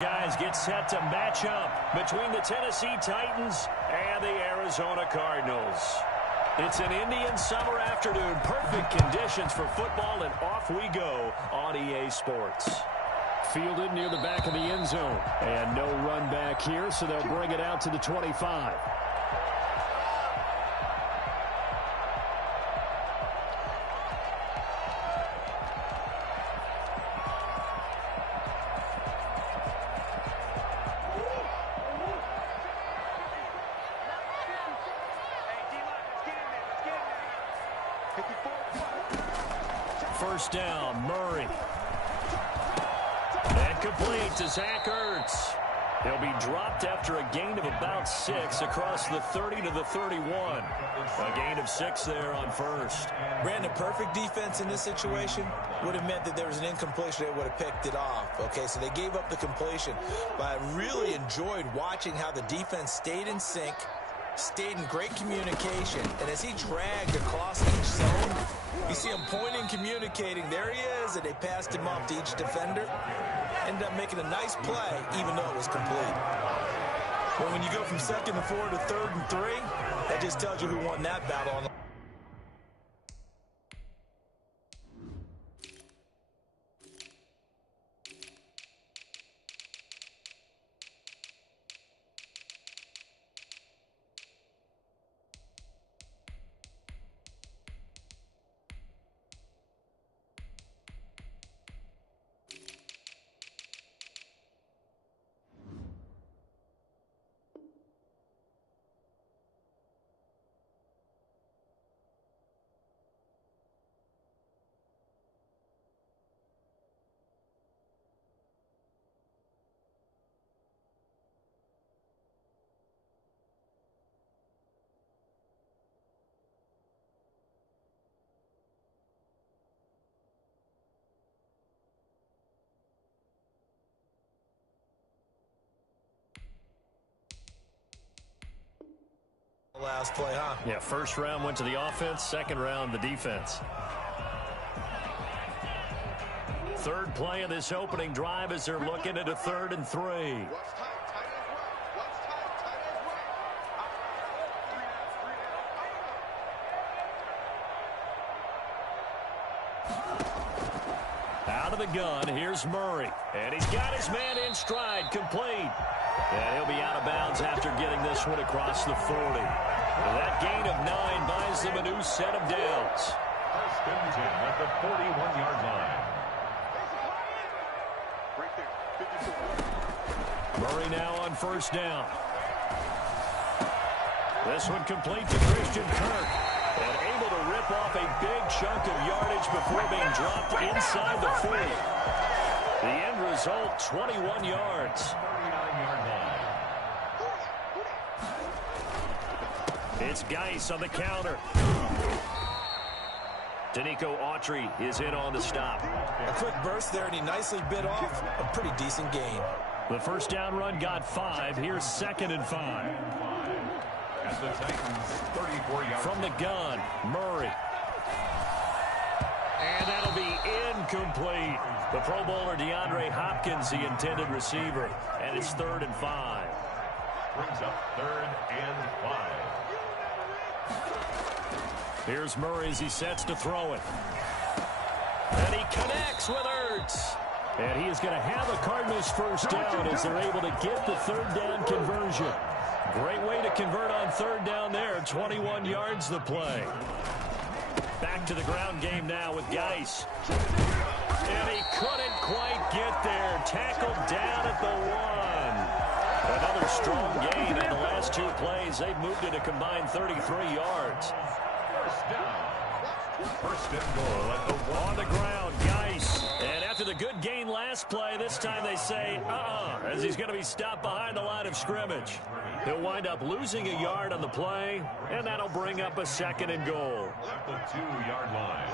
Guys get set to match up between the Tennessee Titans and the Arizona Cardinals. It's an Indian summer afternoon. Perfect conditions for football, and off we go on EA Sports. Fielded near the back of the end zone. And no run back here, so they'll bring it out to the 25. First down, Murray. And complete to Zach Ertz. He'll be dropped after a gain of about 6 across the 30 to the 31. A gain of 6 there on first. Brandon, perfect defense in this situation would have meant that there was an incompletion. They would have picked it off. Okay, so they gave up the completion. But I really enjoyed watching how the defense stayed in sync, stayed in great communication, and as he dragged across each zone, you see him pointing, communicating. There he is, and they passed him off to each defender. Ended up making a nice play, even though it was complete. But when you go from 2nd and 4 to 3rd and 3, that just tells you who won that battle on the last play, huh? Yeah, first round went to the offense, second round the defense. Third play of this opening drive as they're looking at a 3rd and 3. Out of the gun, here's Murray. And he's got his man in stride, complete. And he'll be out of bounds after getting this one across the 40. That gain of 9 buys them a new set of downs. First and 10 at the 41-yard line. Murray now on first down. This one complete to Christian Kirk. And able to rip off a big chunk of yardage before being dropped inside the 40. The end result, 21 yards. 39-yard line. It's Geis on the counter. Danico Autry is in on the stop. A quick burst there, and he nicely bit off a pretty decent gain. The first down run got 5. Here's 2nd and 5. At the Titans, 34 yards. From the gun, Murray. And that'll be incomplete. The Pro Bowler DeAndre Hopkins, the intended receiver. And it's 3rd and 5. Brings up 3rd and 5. Here's Murray as he sets to throw it. And he connects with Ertz. And he is going to have a Cardinals first down as they're able to get the 3rd down conversion. Great way to convert on 3rd down there. 21 yards the play. Back to the ground game now with Geis. And he couldn't quite get there. Tackled down at the 1. Another strong gain in the last 2 plays. They've moved it a combined 33 yards. First down. First and goal at the 1. On the ground, Geis. And after the good gain last play, this time they say, as he's going to be stopped behind the line of scrimmage. He'll wind up losing a yard on the play, and that'll bring up a 2nd and goal. At the 2-yard line.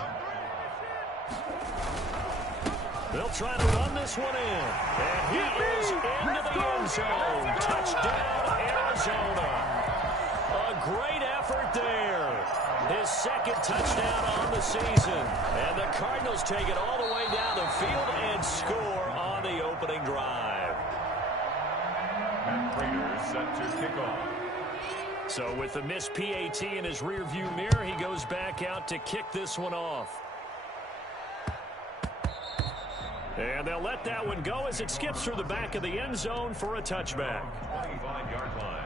They'll try to run this one in. And he is into the end zone. Touchdown, Arizona. A great effort there. His 2nd touchdown on the season. And the Cardinals take it all the way down the field and score on the opening drive. Raiders set to kick off. So with the missed PAT in his rearview mirror, he goes back out to kick this one off. And they'll let that one go as it skips through the back of the end zone for a touchback. 25-yard line.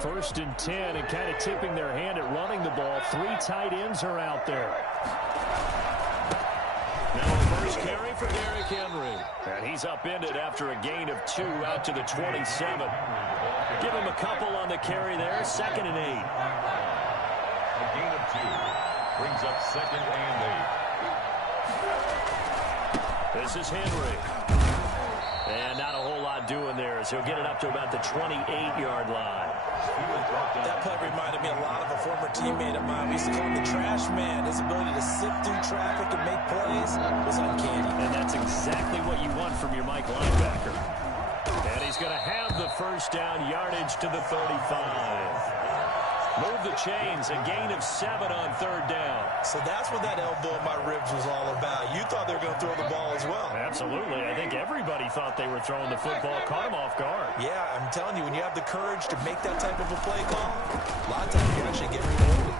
First and 10, and kind of tipping their hand at running the ball. 3 tight ends are out there. Now the first carry for Derrick Henry. And he's upended after a gain of 2 out to the 27. Give him a couple on the carry there. 2nd and 8. A gain of 2 brings up 2nd and 8. This is Henry. And not a whole lot doing there as he'll get it up to about the 28-yard line. That play reminded me a lot of a former teammate of mine. We used to call him the trash man. His ability to sift through traffic and make plays was uncanny. And that's exactly what you want from your Mike linebacker. And he's going to have the first down, yardage to the 35. Move the chains, a gain of 7 on 3rd down. So that's what that elbow in my ribs was all about. You thought they were going to throw the ball as well. Absolutely. I think everybody thought they were throwing the football, caught him off guard. Yeah, I'm telling you, when you have the courage to make that type of a play call, a lot of times you actually get rewarded.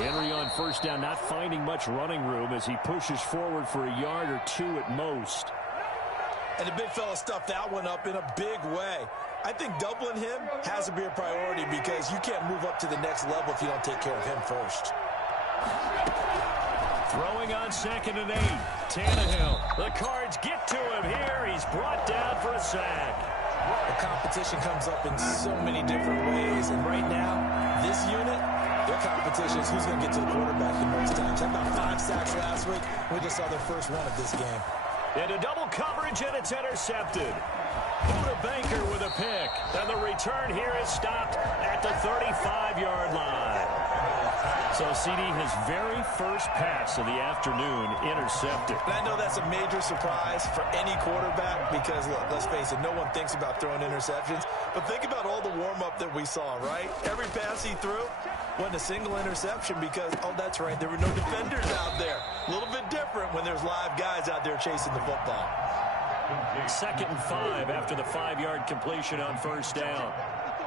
Henry on first down, not finding much running room as he pushes forward for a yard or 2 at most. And the big fella stuffed that one up in a big way. I think doubling him has to be a priority because you can't move up to the next level if you don't take care of him first. Throwing on 2nd and 8. Tannehill. The Cards get to him here. He's brought down for a sack. The competition comes up in so many different ways. And right now, this unit, their competition is who's going to get to the quarterback the most times. Had about 5 sacks last week. We just saw their first one of this game. Into double coverage, and it's intercepted. Buda Baker with a pick. And the return here is stopped at the 35-yard line. So CD, his very first pass of the afternoon intercepted. And I know that's a major surprise for any quarterback because, look, let's face it, no one thinks about throwing interceptions. But think about all the warm-up that we saw, right? Every pass he threw wasn't a single interception because, oh, that's right, there were no defenders out there. A little bit different when there's live guys out there chasing the football. 2nd and 5 after the 5-yard completion on first down.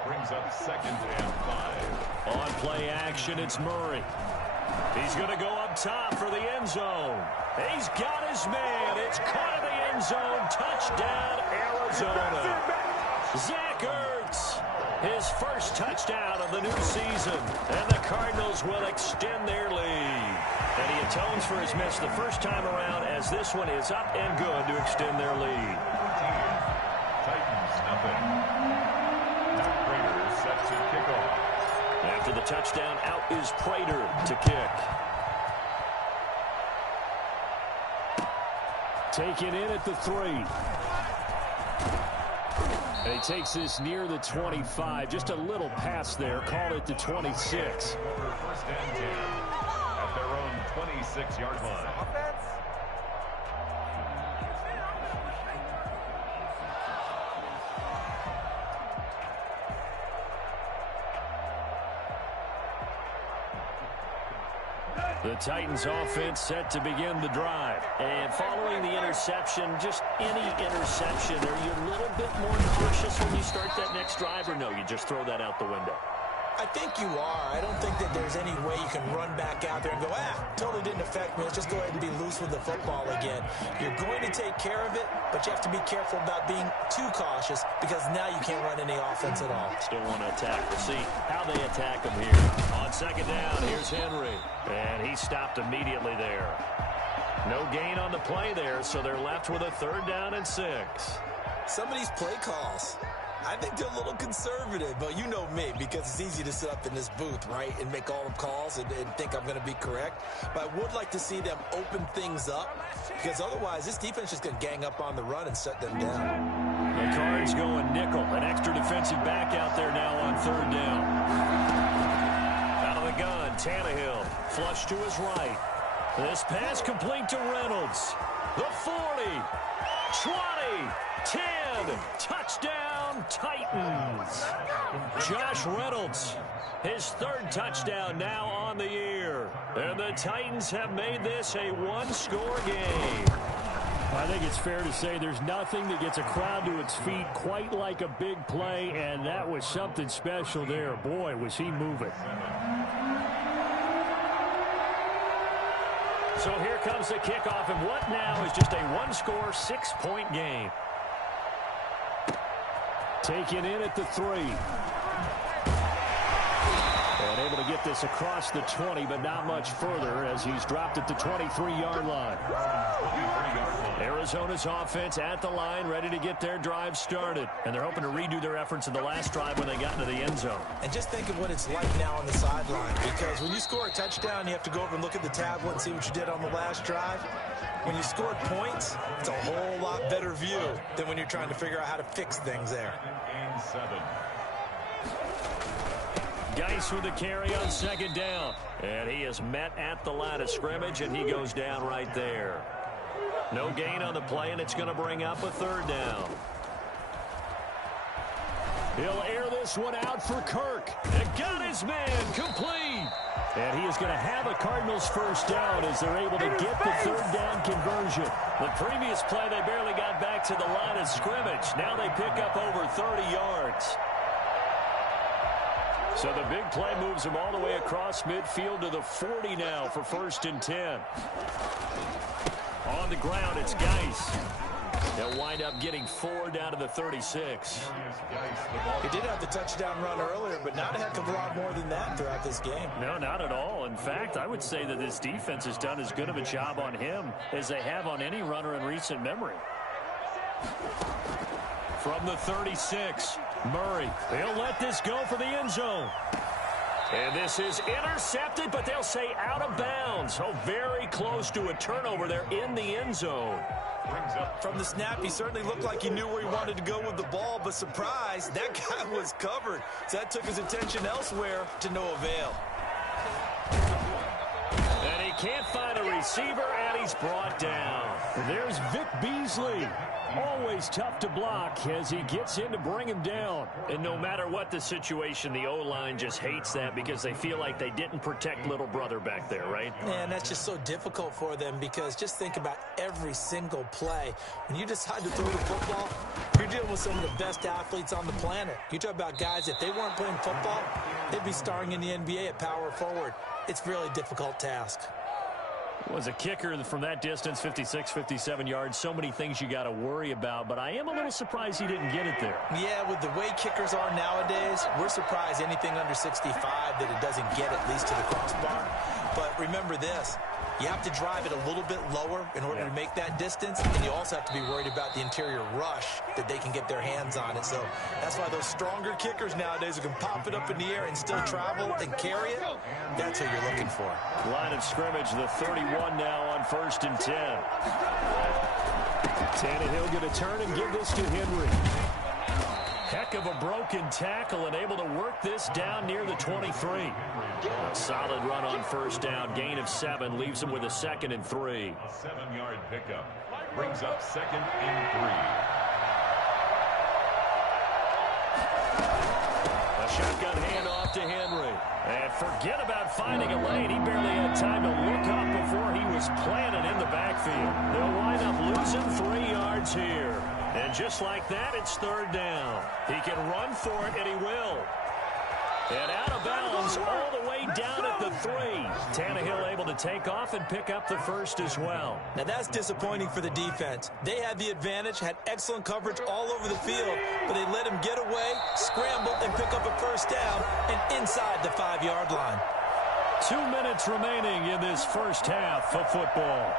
Brings up 2nd and 5. On play action, it's Murray. He's going to go up top for the end zone. He's got his man. It's caught in the end zone. Touchdown, Arizona. Zach Ertz, his first touchdown of the new season. And the Cardinals will extend their lead. And he atones for his miss the first time around as this one is up and good to extend their lead. Titans nothing. Now Raiders set to kick off. After the touchdown, out is Prater to kick. Taken in at the 3. And he takes this near the 25. Just a little pass there. Call it the 26. For 1st and 10 at their own 26-yard line. The Titans offense set to begin the drive. And following the interception, just any interception, are you a little bit more cautious when you start that next drive, or no, you just throw that out the window? I think you are. I don't think that there's any way you can run back out there and go, totally didn't affect me. Let's just go ahead and be loose with the football again. You're going to take care of it, but you have to be careful about being too cautious because now you can't run any offense at all. Still want to attack. We'll see how they attack him here. On 2nd down, here's Henry. And he stopped immediately there. No gain on the play there, so they're left with a 3rd down and 6. Some of these play calls, I think they're a little conservative, but you know me, because it's easy to sit up in this booth, right, and make all the calls and think I'm going to be correct. But I would like to see them open things up, because otherwise this defense is going to gang up on the run and shut them down. The Cards going nickel, an extra defensive back out there now on 3rd down. Out of the gun, Tannehill, flush to his right. This pass complete to Reynolds. The 40, 20, 10. good. Touchdown, Titans. Josh Reynolds, his third touchdown now on the year. And the Titans have made this a one-score game. I think it's fair to say there's nothing that gets a crowd to its feet quite like a big play, and that was something special there. Boy, was he moving. So here comes the kickoff, and what now is just a one-score, 6-point game. Taken in at the 3. And able to get this across the 20, but not much further as he's dropped at the 23-yard line. Arizona's offense at the line, ready to get their drive started. And they're hoping to redo their efforts in the last drive when they got into the end zone. And just think of what it's like now on the sideline. Because when you score a touchdown, you have to go over and look at the tablet and see what you did on the last drive. When you scored points, it's a whole lot better view than when you're trying to figure out how to fix things there. Geis with the carry on second down. And he is met at the line of scrimmage, and he goes down right there. No gain on the play, and it's going to bring up a third down. He'll air this one out for Kirk. And got his man complete. And he is going to have a Cardinals first down as they're able to get the third down conversion. The previous play, they barely got back to the line of scrimmage. Now they pick up over 30 yards. So the big play moves them all the way across midfield to the 40 now for 1st and 10. On the ground, it's Geis. They'll wind up getting 4 down to the 36. He did have the touchdown run earlier, but not a heck of a lot more than that throughout this game. No, not at all. In fact, I would say that this defense has done as good of a job on him as they have on any runner in recent memory. From the 36, Murray. They'll let this go for the end zone. And this is intercepted, but they'll say out of bounds. Oh, very close to a turnover there in the end zone. From the snap, he certainly looked like he knew where he wanted to go with the ball, but surprise, that guy was covered. So that took his attention elsewhere to no avail. And he can't find a receiver, and he's brought down. There's Vic Beasley. Always tough to block as he gets in to bring him down. And no matter what the situation, the O-line just hates that because they feel like they didn't protect little brother back there, right? And that's just so difficult for them because just think about every single play. When you decide to throw the football, you're dealing with some of the best athletes on the planet. You talk about guys, if they weren't playing football, they'd be starring in the NBA at power forward. It's a really difficult task. Was a kicker from that distance, 56, 57 yards. So many things you got to worry about, but I am a little surprised he didn't get it there. Yeah, with the way kickers are nowadays, we're surprised anything under 65 that it doesn't get at least to the crossbar. But remember this, you have to drive it a little bit lower in order to make that distance, and you also have to be worried about the interior rush that they can get their hands on it. So that's why those stronger kickers nowadays who can pop it up in the air and still travel and carry it, that's who you're looking for. Line of scrimmage, the 31 now on 1st and 10. Tannehill going to turn and give this to Henry. Heck of a broken tackle and able to work this down near the 23. A solid run on first down. Gain of 7 leaves him with a 2nd and 3. 7-yard pickup brings up 2nd and 3. A shotgun handoff to Henry. And forget about finding a lane. He barely had time to look up before he was planted in the backfield. They'll wind up losing 3 yards here. And just like that, it's 3rd down. He can run for it, and he will. And out of bounds all the way down at the 3. Tannehill able to take off and pick up the first as well. Now that's disappointing for the defense. They had the advantage, had excellent coverage all over the field, but they let him get away, scramble, and pick up a first down and inside the 5-yard line. 2 minutes remaining in this first half of football.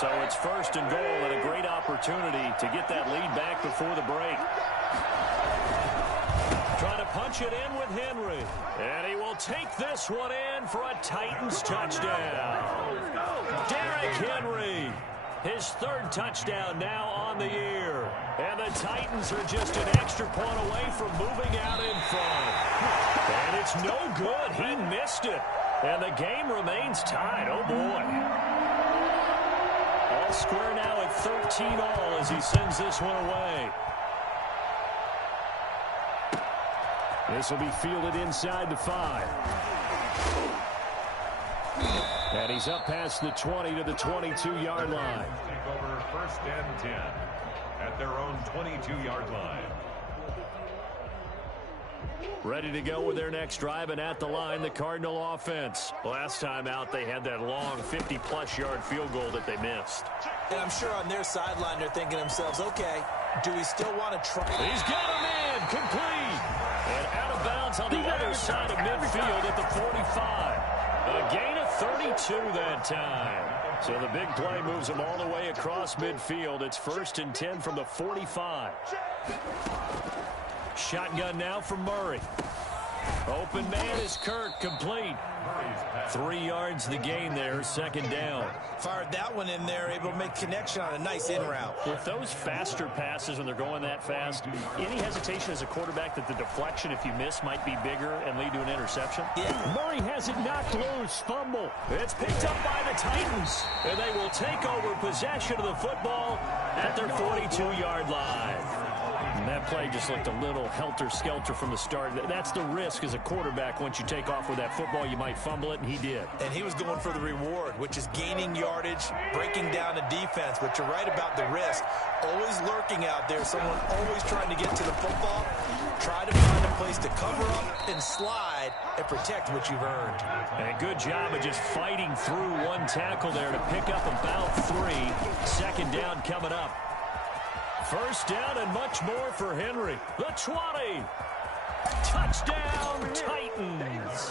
So it's 1st and goal and a great opportunity to get that lead back before the break. Trying to punch it in with Henry. And he will take this one in for a Titans touchdown. Derrick Henry, his 3rd touchdown now on the year. And the Titans are just an extra point away from moving out in front. And it's no good. He missed it. And the game remains tied. Oh, boy. Square now at 13 all as he sends this one away. This will be fielded inside the 5. And he's up past the 20 to the 22-yard line. Take over 1st and 10 at their own 22-yard line. Ready to go with their next drive, and at the line, the Cardinal offense. Last time out, they had that long 50-plus yard field goal that they missed. And I'm sure on their sideline, they're thinking to themselves, okay, do we still want to try? He's got him in, complete. And out of bounds on the other side of midfield at the 45. A gain of 32 that time. So the big play moves them all the way across midfield. It's 1st and 10 from the 45. Shotgun now from Murray. Open man is Kirk, complete. 3 yards the gain there, 2nd down. Fired that one in there, able to make connection on a nice in route. With those faster passes when they're going that fast, any hesitation as a quarterback that the deflection, if you miss, might be bigger and lead to an interception? Yeah. Murray has it knocked loose. Fumble. It's picked up by the Titans. And they will take over possession of the football at their 42-yard line. And that play just looked a little helter-skelter from the start. That's the risk as a quarterback. Once you take off with that football, you might fumble it, and he did. And he was going for the reward, which is gaining yardage, breaking down the defense. But you're right about the risk. Always lurking out there, someone always trying to get to the football. Try to find a place to cover up and slide and protect what you've earned. And a good job of just fighting through one tackle there to pick up about 3. 2nd down coming up. 1st down and much more for Henry. The 20. Touchdown, Titans.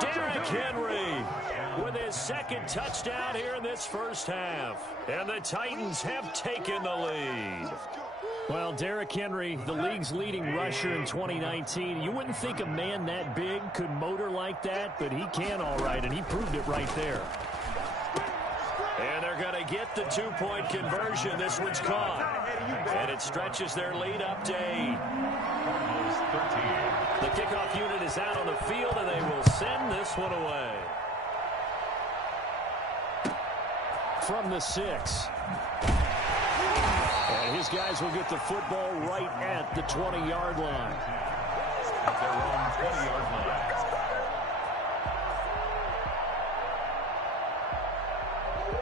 Derrick Henry with his 2nd touchdown here in this first half. And the Titans have taken the lead. Well, Derrick Henry, the league's leading rusher in 2019. You wouldn't think a man that big could motor like that, but he can all right, and he proved it right there. And they're going to get the 2-point conversion. This one's caught. And it stretches their lead up to 8. The kickoff unit is out on the field, and they will send this one away. From the 6. And his guys will get the football right at the 20-yard line. At their own 20-yard line.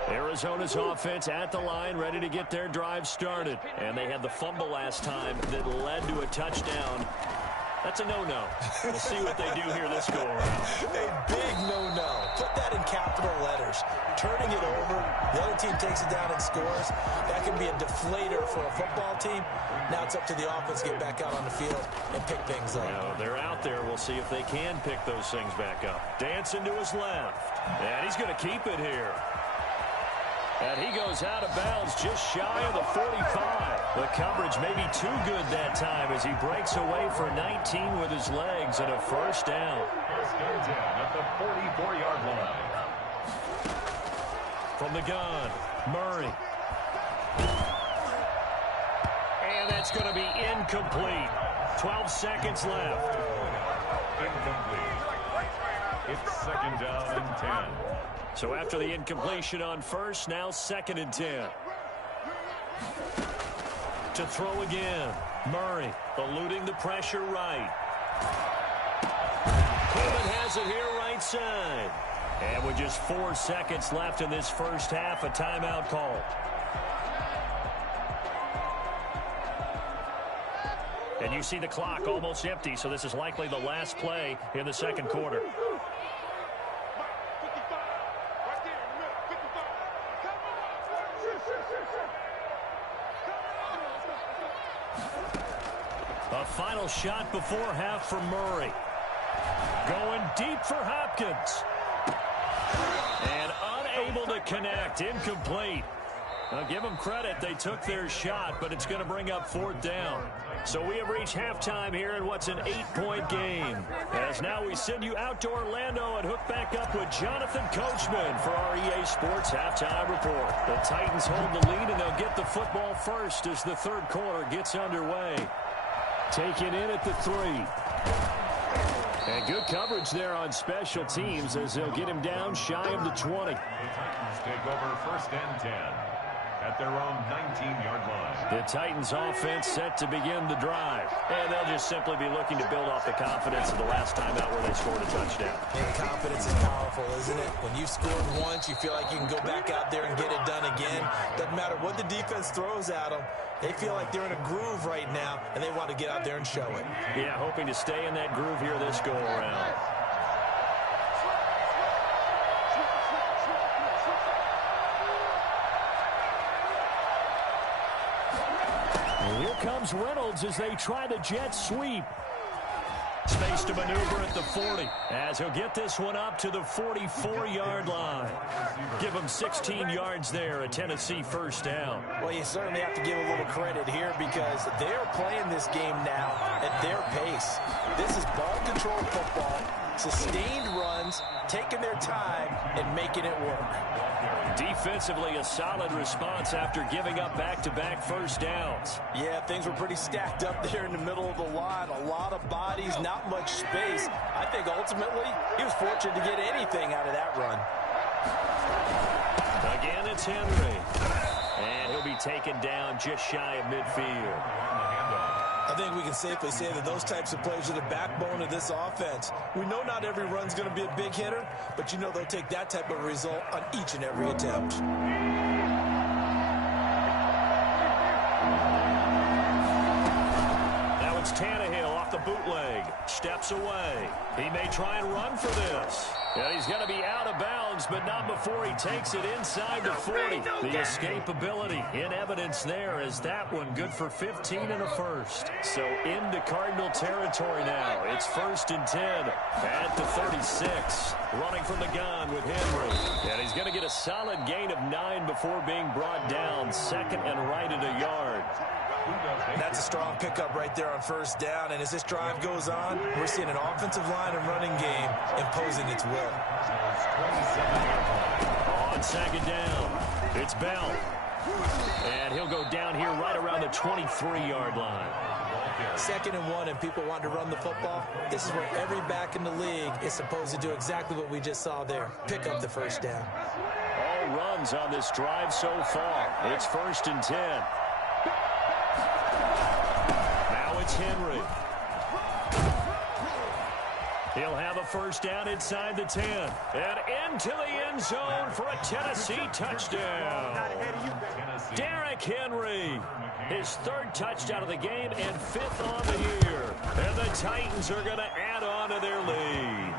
Arizona's offense at the line, ready to get their drive started. And they had the fumble last time that led to a touchdown. That's a no-no. We'll see what they do here this go-around. A big no-no. Put that in capital letters. Turning it over, the other team takes it down and scores. That can be a deflator for a football team. Now it's up to the offense to get back out on the field and pick things up. Now, they're out there. We'll see if they can pick those things back up. Dancing to his left. And he's going to keep it here. And he goes out of bounds just shy of the 45. The coverage may be too good that time as he breaks away for 19 with his legs and a 1st down. 1st and 10 at the 44-yard line. From the gun, Murray. And that's going to be incomplete. 12 seconds left. Incomplete. It's 2nd down and 10. So after the incompletion on 1st, now 2nd and 10. To throw again. Murray eluding the pressure right. Coleman has it here right side. And with just 4 seconds left in this first half, a timeout call. And you see the clock almost empty, so this is likely the last play in the 2nd quarter. A final shot before half from Murray. Going deep for Hopkins. And unable to connect. Incomplete. I'll give them credit. They took their shot, but it's going to bring up 4th down. So we have reached halftime here in what's an 8-point game. As now we send you out to Orlando and hook back up with Jonathan Coachman for our EA Sports Halftime Report. The Titans hold the lead, and they'll get the football first as the 3rd quarter gets underway. Taken in at the 3. And good coverage there on special teams as they'll get him down shy of the 20. The Titans take over 1st and 10 at their own 19-yard line. The Titans offense set to begin the drive. And they'll just simply be looking to build off the confidence of the last time out where they scored a touchdown. And confidence is powerful, isn't it? When you've scored once, you feel like you can go back out there and get it done again. Doesn't matter what the defense throws at them. They feel like they're in a groove right now, and they want to get out there and show it. Yeah, hoping to stay in that groove here this go-around. Here comes Reynolds as they try the jet sweep. Space to maneuver at the 40 as he'll get this one up to the 44-yard line. Give him 16 yards there, a Tennessee first down. Well, you certainly have to give a little credit here because they're playing this game now at their pace. This is ball control football, sustained runs, taking their time, and making it work. Defensively, a solid response after giving up back-to-back first downs. Yeah, things were pretty stacked up there in the middle of the line. A lot of bodies, not much space. I think ultimately he was fortunate to get anything out of that run. Again, it's Henry. And he'll be taken down just shy of midfield. I think we can safely say that those types of plays are the backbone of this offense. We know not every run's going to be a big hitter, but you know they'll take that type of result on each and every attempt. Now it's Tannehill off the bootleg. Steps away. He may try and run for this. And he's going to be out of bounds, but not before he takes it inside the 40. The escapability in evidence there as that one good for 15 and a first. So into Cardinal territory now. It's 1st and 10 at the 36. Running from the gun with Henry. And he's going to get a solid gain of 9 before being brought down. 2nd and right at a yard. That's a strong pickup right there on first down. And as this drive goes on, we're seeing an offensive line and running game imposing its will. On 2nd down, it's Bell. And he'll go down here right around the 23-yard line. 2nd and 1, and people want to run the football. This is where every back in the league is supposed to do exactly what we just saw there. Pick up the first down. All runs on this drive so far. It's 1st and 10. Now it's Henry. He'll have a first down inside the 10. And into the end zone for a Tennessee touchdown. Derrick Henry. His 3rd touchdown of the game and 5th on the year. And the Titans are going to add on to their lead.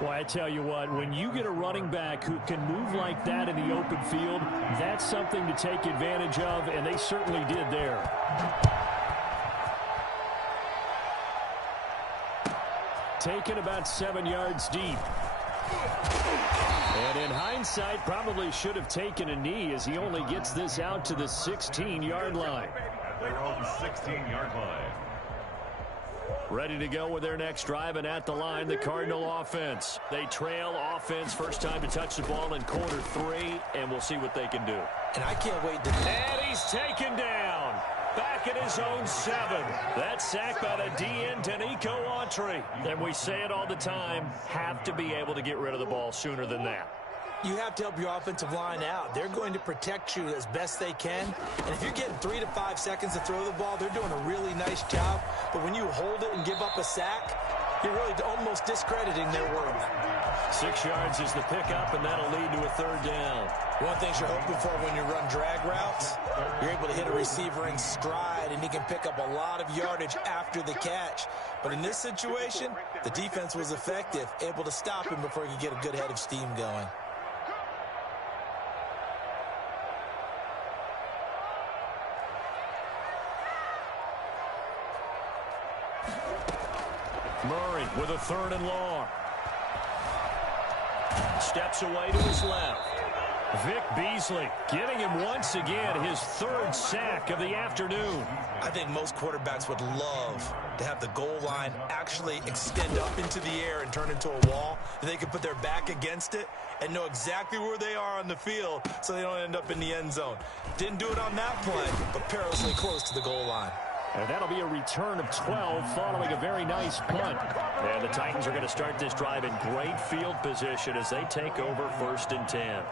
Well, I tell you what, when you get a running back who can move like that in the open field, that's something to take advantage of, and they certainly did there. Taken about 7 yards deep. And in hindsight, probably should have taken a knee as he only gets this out to the 16-yard line. At their own 16-yard line. Ready to go with their next drive, and at the line, the Cardinal offense. They trail offense, first time to touch the ball in quarter 3, and we'll see what they can do. And I can't wait to... And he's taken down. Back at his own 7. That sack by the DN, Danico Autry. And we say it all the time, have to be able to get rid of the ball sooner than that. You have to help your offensive line out. They're going to protect you as best they can. And if you're getting 3 to 5 seconds to throw the ball, they're doing a really nice job. But when you hold it and give up a sack, you're really almost discrediting their work. 6 yards is the pickup, and that'll lead to a 3rd down. One thing you're hoping for when you run drag routes, you're able to hit a receiver in stride, and he can pick up a lot of yardage after the catch. But in this situation, the defense was effective, able to stop him before he could get a good head of steam going. Murray with a 3rd and long. Steps away to his left. Vic Beasley giving him once again his 3rd sack of the afternoon. I think most quarterbacks would love to have the goal line actually extend up into the air and turn into a wall. And they can put their back against it and know exactly where they are on the field so they don't end up in the end zone. Didn't do it on that play, but perilously close to the goal line. And that'll be a return of 12 following a very nice punt. And the Titans are going to start this drive in great field position as they take over 1st and 10.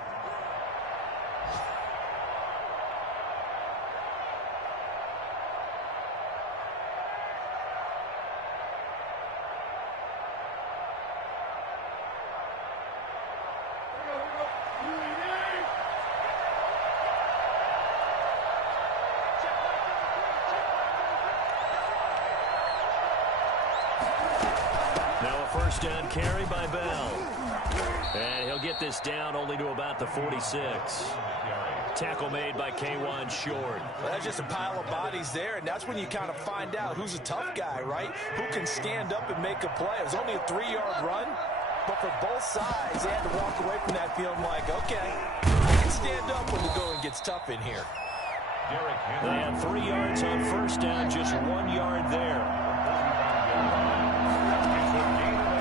first down carry by Bell. And he'll get this down only to about the 46. Tackle made by K'Wan Short. Well, that's just a pile of bodies there, and that's when you kind of find out who's a tough guy, right? Who can stand up and make a play. It was only a 3-yard run, but for both sides, they had to walk away from that feeling like, okay, I can stand up when the going gets tough in here. They had 3 yards on first down, just 1 yard there.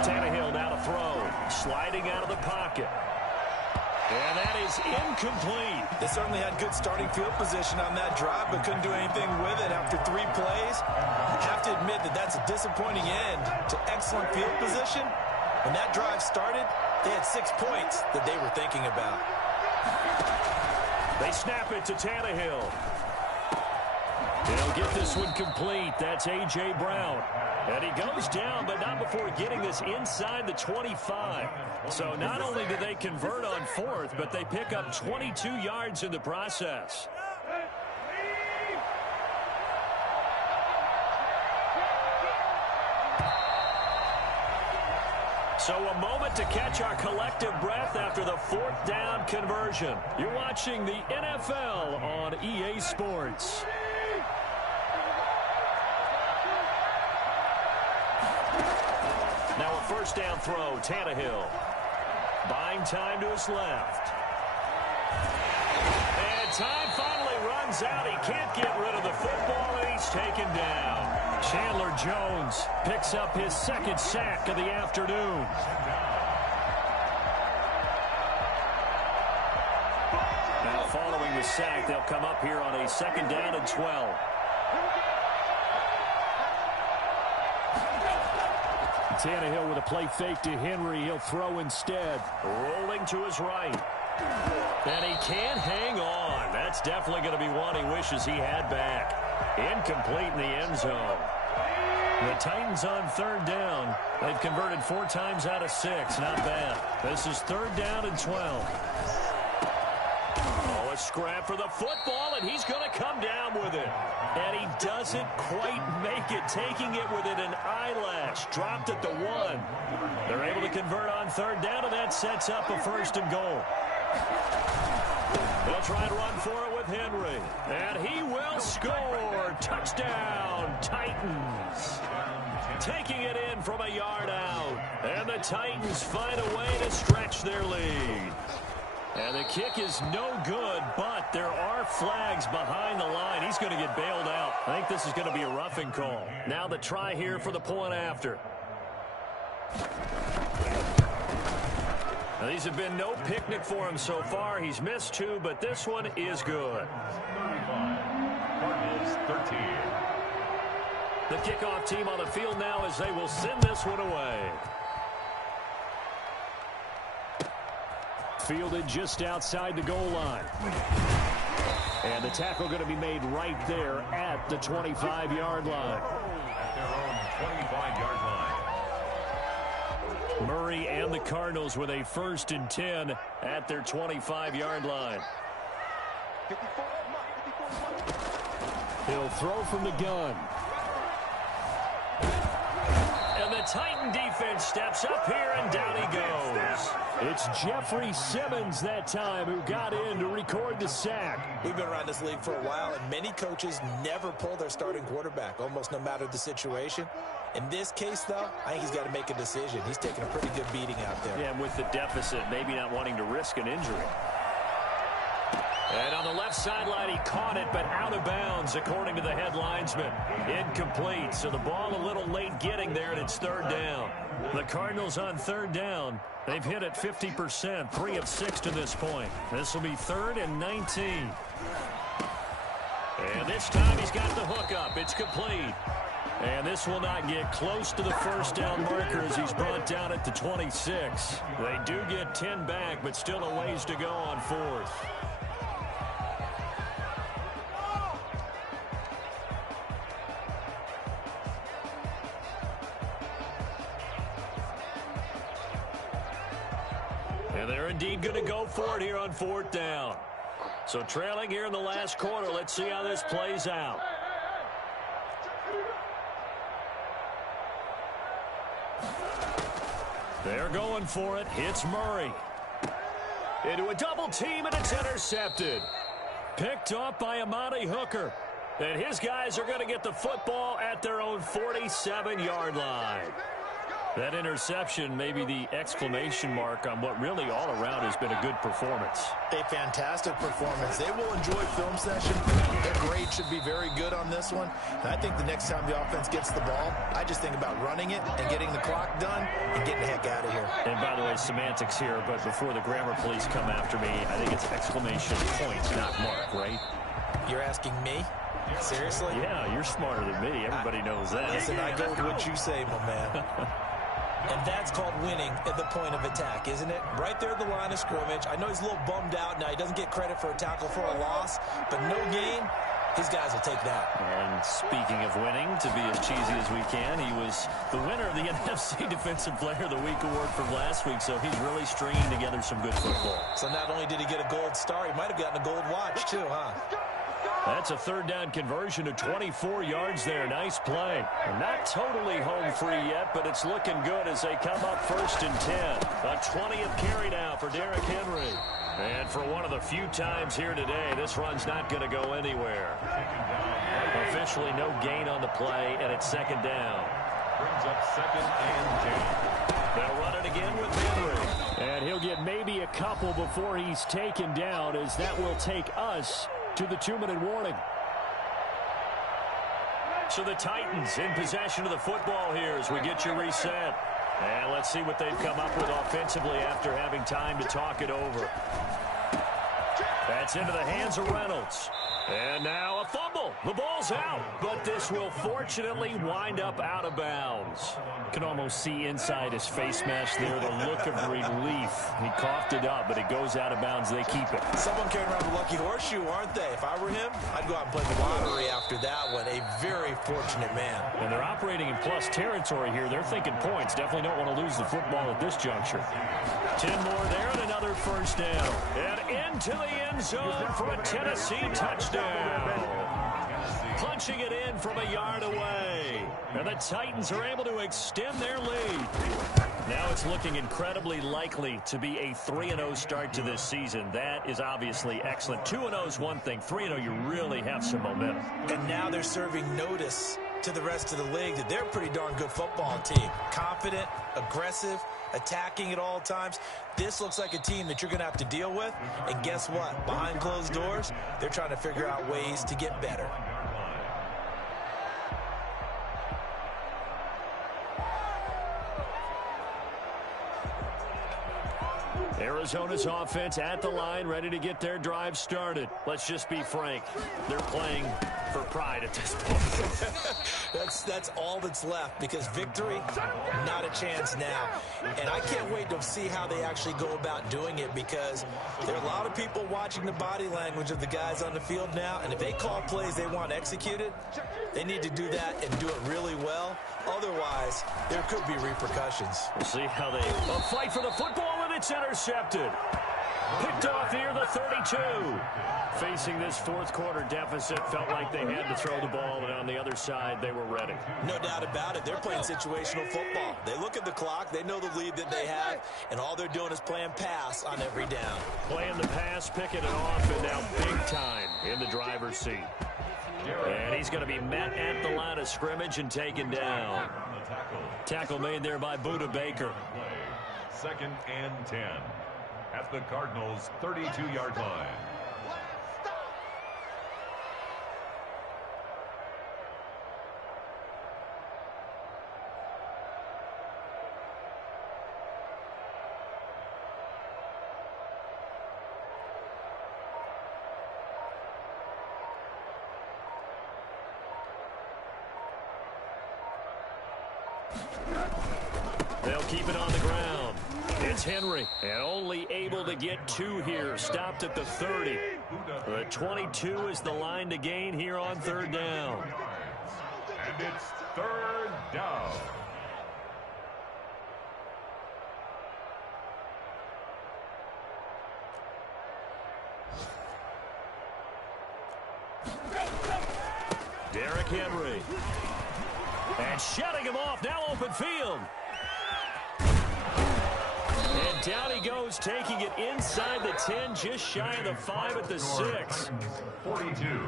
Tannehill now to throw, sliding out of the pocket. And that is incomplete. They certainly had good starting field position on that drive, but couldn't do anything with it after 3 plays. I have to admit that that's a disappointing end to excellent field position. When that drive started, they had 6 points that they were thinking about. They snap it to Tannehill. He'll get this one complete. That's A.J. Brown. And he goes down, but not before getting this inside the 25. So not only do they convert on fourth, but they pick up 22 yards in the process. So a moment to catch our collective breath after the fourth down conversion. You're watching the NFL on EA Sports. Now a first down throw, Tannehill. Buying time to his left. And time finally runs out. He can't get rid of the football, and he's taken down. Chandler Jones picks up his second sack of the afternoon. Now following the sack, they'll come up here on a second down and 12. Tannehill with a play fake to Henry. He'll throw instead. Rolling to his right. And he can't hang on. That's definitely going to be one he wishes he had back. Incomplete in the end zone. The Titans on third down. They've converted 4 times out of 6. Not bad. This is third down and 12. Oh, a scrap for the football, and he's going to come down with it. And he doesn't quite make it, taking it within an eyelash. Dropped at the 1. They're able to convert on third down, and that sets up a first and goal. They'll try to run for it with Henry. And he will score. Touchdown, Titans. Taking it in from a yard out. And the Titans find a way to stretch their lead. And the kick is no good, but there are flags behind the line. He's going to get bailed out. I think this is going to be a roughing call. Now the try here for the point after. Now, these have been no picnic for him so far. He's missed 2, but this one is good. 35, Cardinals 13. The kickoff team on the field now as they will send this one away. Fielded just outside the goal line. And the tackle going to be made right there at the 25-yard line. At their own 25-yard line. Murray and the Cardinals with a 1st and 10 at their 25-yard line. He'll throw from the gun. And the Titan defense steps up here, and down he goes. It's Jeffrey Simmons that time who got in to record the sack. We've been around this league for a while, and many coaches never pull their starting quarterback, almost no matter the situation. In this case, though, I think he's got to make a decision. He's taking a pretty good beating out there. Yeah, and with the deficit, maybe not wanting to risk an injury. And on the left sideline, he caught it, but out of bounds, according to the head linesman. Incomplete, so the ball a little late getting there, and it's third down. The Cardinals on third down. They've hit it 50%, 3 of 6 to this point. This will be 3rd and 19. And this time he's got the hook up. It's complete. And this will not get close to the first down marker as he's brought down at the 26. They do get 10 back, but still a ways to go on 4th. And they're indeed going to go for it here on 4th down. So trailing here in the last quarter, let's see how this plays out. They're going for it. It's Murray. Into a double team, and it's intercepted. Picked off by Amani Hooker. And his guys are going to get the football at their own 47-yard line. That interception may be the exclamation mark on what really all around has been a good performance. A fantastic performance. They will enjoy film session. Their grade should be very good on this one. And I think the next time the offense gets the ball, I just think about running it and getting the clock done and getting the heck out of here. And by the way, semantics here, but before the grammar police come after me, I think it's exclamation point, not mark, right? You're asking me? Seriously? Yeah, you're smarter than me. Everybody knows that. Listen, I go with what you say, my man. And that's called winning at the point of attack, isn't it? Right there at the line of scrimmage. I know he's a little bummed out now. He doesn't get credit for a tackle for a loss, but no gain, his guys will take that. And speaking of winning, to be as cheesy as we can, he was the winner of the NFC Defensive Player of the Week award from last week, so he's really stringing together some good football. So not only did he get a gold star, he might have gotten a gold watch too, huh? That's a third down conversion of 24 yards there. Nice play. And not totally home free yet, but it's looking good as they come up 1st and 10. A 20th carry now for Derrick Henry. And for one of the few times here today, this run's not going to go anywhere. Officially no gain on the play, and it's 2nd down. Brings up 2nd and 10. They'll run it again with Henry. And he'll get maybe a couple before he's taken down, as that will take us to the 2-minute warning. So the Titans in possession of the football here as we get you reset. And let's see what they've come up with offensively after having time to talk it over. That's into the hands of Reynolds. And now a fumble. The ball's out, but this will fortunately wind up out of bounds. You can almost see inside his face mask there the look of relief. He coughed it up, but it goes out of bounds. They keep it. Someone carrying around a lucky horseshoe, aren't they? If I were him, I'd go out and play the lottery after that one. A very fortunate man. And they're operating in plus territory here. They're thinking points. Definitely don't want to lose the football at this juncture. 10 more there and another 1st down. And into the end zone for a Tennessee touchdown. Punching it in from a yard away. And the Titans are able to extend their lead. Now it's looking incredibly likely to be a 3-0 start to this season. That is obviously excellent. 2-0 is one thing. 3-0, you really have some momentum. And now they're serving notice to the rest of the league that they're a pretty darn good football team. Confident, aggressive, attacking at all times. This looks like a team that you're going to have to deal with. And guess what? Behind closed doors, they're trying to figure out ways to get better. Arizona's offense at the line, ready to get their drive started. Let's just be frank. They're playing for pride at this point. That's all that's left, because victory, not a chance now. And I can't wait to see how they actually go about doing it, because there are a lot of people watching the body language of the guys on the field now, and if they call plays they want executed, they need to do that and do it really well. Otherwise, there could be repercussions. We'll see how they fight for the football, and it's intercepted. Picked off near the 32. Facing this 4th quarter deficit, felt like they had to throw the ball, and on the other side, they were ready. No doubt about it. They're playing situational football. They look at the clock, they know the lead that they have, and all they're doing is playing pass on every down. Playing the pass, picking it off, and now big time in the driver's seat. And he's going to be met at the line of scrimmage and taken down. Tackle made there by Budda Baker. 2nd and 10 at the Cardinals' 32-yard line. They'll keep it on the ground. It's Henry, and only able to get 2 here. Stopped at the 30. The 22 is the line to gain here on 3rd down. And it's 3rd down. Derrick Henry. And shutting him off, now open field. down he goes, taking it inside the 10, just shy of the 5 at the 6. 42.